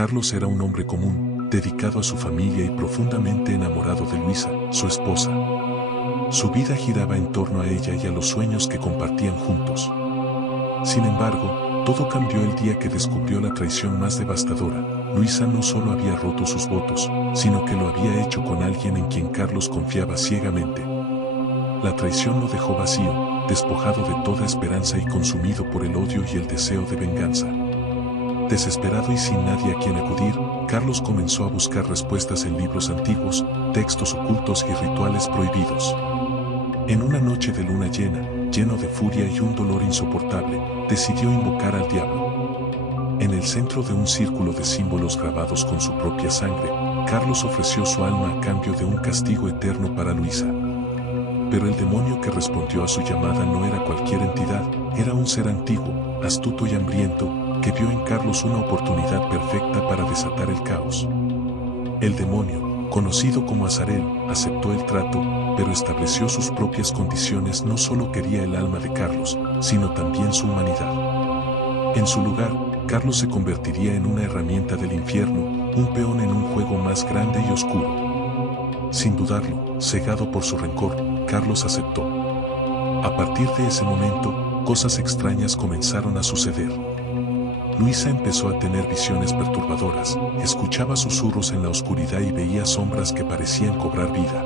Carlos era un hombre común, dedicado a su familia y profundamente enamorado de Luisa, su esposa. Su vida giraba en torno a ella y a los sueños que compartían juntos. Sin embargo, todo cambió el día que descubrió la traición más devastadora. Luisa no solo había roto sus votos, sino que lo había hecho con alguien en quien Carlos confiaba ciegamente. La traición lo dejó vacío, despojado de toda esperanza y consumido por el odio y el deseo de venganza. Desesperado y sin nadie a quien acudir, Carlos comenzó a buscar respuestas en libros antiguos, textos ocultos y rituales prohibidos. En una noche de luna llena, lleno de furia y un dolor insoportable, decidió invocar al diablo. En el centro de un círculo de símbolos grabados con su propia sangre, Carlos ofreció su alma a cambio de un castigo eterno para Luisa. Pero el demonio que respondió a su llamada no era cualquier entidad, era un ser antiguo, astuto y hambriento, que vio en Carlos una oportunidad perfecta para desatar el caos. El demonio, conocido como Azarel, aceptó el trato, pero estableció sus propias condiciones. No solo quería el alma de Carlos, sino también su humanidad. En su lugar, Carlos se convertiría en una herramienta del infierno, un peón en un juego más grande y oscuro. Sin dudarlo, cegado por su rencor, Carlos aceptó. A partir de ese momento, cosas extrañas comenzaron a suceder. Luisa empezó a tener visiones perturbadoras, escuchaba susurros en la oscuridad y veía sombras que parecían cobrar vida.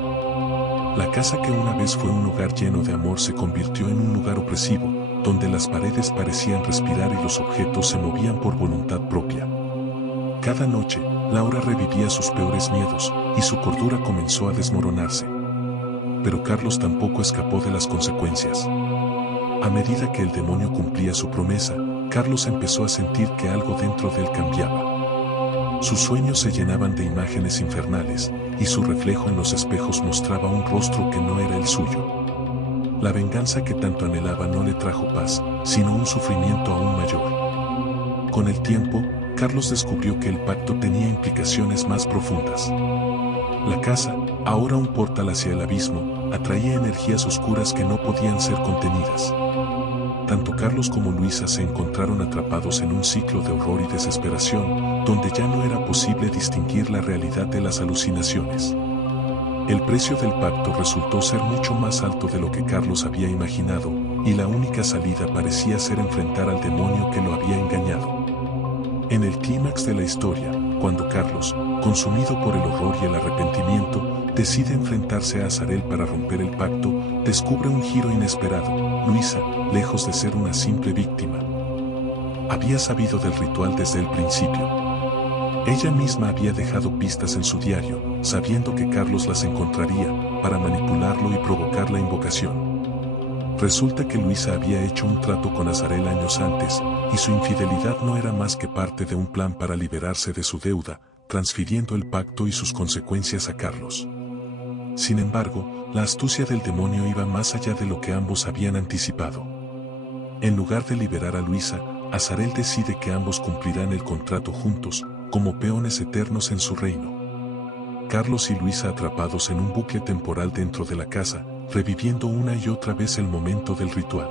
La casa que una vez fue un hogar lleno de amor se convirtió en un lugar opresivo, donde las paredes parecían respirar y los objetos se movían por voluntad propia. Cada noche, Laura revivía sus peores miedos, y su cordura comenzó a desmoronarse. Pero Carlos tampoco escapó de las consecuencias. A medida que el demonio cumplía su promesa, Carlos empezó a sentir que algo dentro de él cambiaba. Sus sueños se llenaban de imágenes infernales, y su reflejo en los espejos mostraba un rostro que no era el suyo. La venganza que tanto anhelaba no le trajo paz, sino un sufrimiento aún mayor. Con el tiempo, Carlos descubrió que el pacto tenía implicaciones más profundas. La casa, ahora un portal hacia el abismo, atraía energías oscuras que no podían ser contenidas. Tanto Carlos como Luisa se encontraron atrapados en un ciclo de horror y desesperación, donde ya no era posible distinguir la realidad de las alucinaciones. El precio del pacto resultó ser mucho más alto de lo que Carlos había imaginado, y la única salida parecía ser enfrentar al demonio que lo había engañado. En el clímax de la historia, cuando Carlos, consumido por el horror y el arrepentimiento, decide enfrentarse a Azarel para romper el pacto, descubre un giro inesperado. Luisa, lejos de ser una simple víctima, había sabido del ritual desde el principio. Ella misma había dejado pistas en su diario, sabiendo que Carlos las encontraría, para manipularlo y provocar la invocación. Resulta que Luisa había hecho un trato con Azarel años antes, y su infidelidad no era más que parte de un plan para liberarse de su deuda, transfiriendo el pacto y sus consecuencias a Carlos. Sin embargo, la astucia del demonio iba más allá de lo que ambos habían anticipado. En lugar de liberar a Luisa, Azarel decide que ambos cumplirán el contrato juntos, como peones eternos en su reino. Carlos y Luisa atrapados en un bucle temporal dentro de la casa, reviviendo una y otra vez el momento del ritual.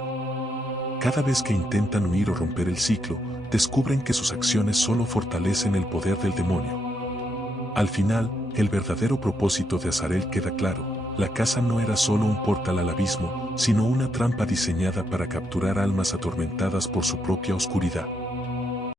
Cada vez que intentan huir o romper el ciclo, descubren que sus acciones solo fortalecen el poder del demonio. Al final, el verdadero propósito de Azarel queda claro: la casa no era solo un portal al abismo, sino una trampa diseñada para capturar almas atormentadas por su propia oscuridad.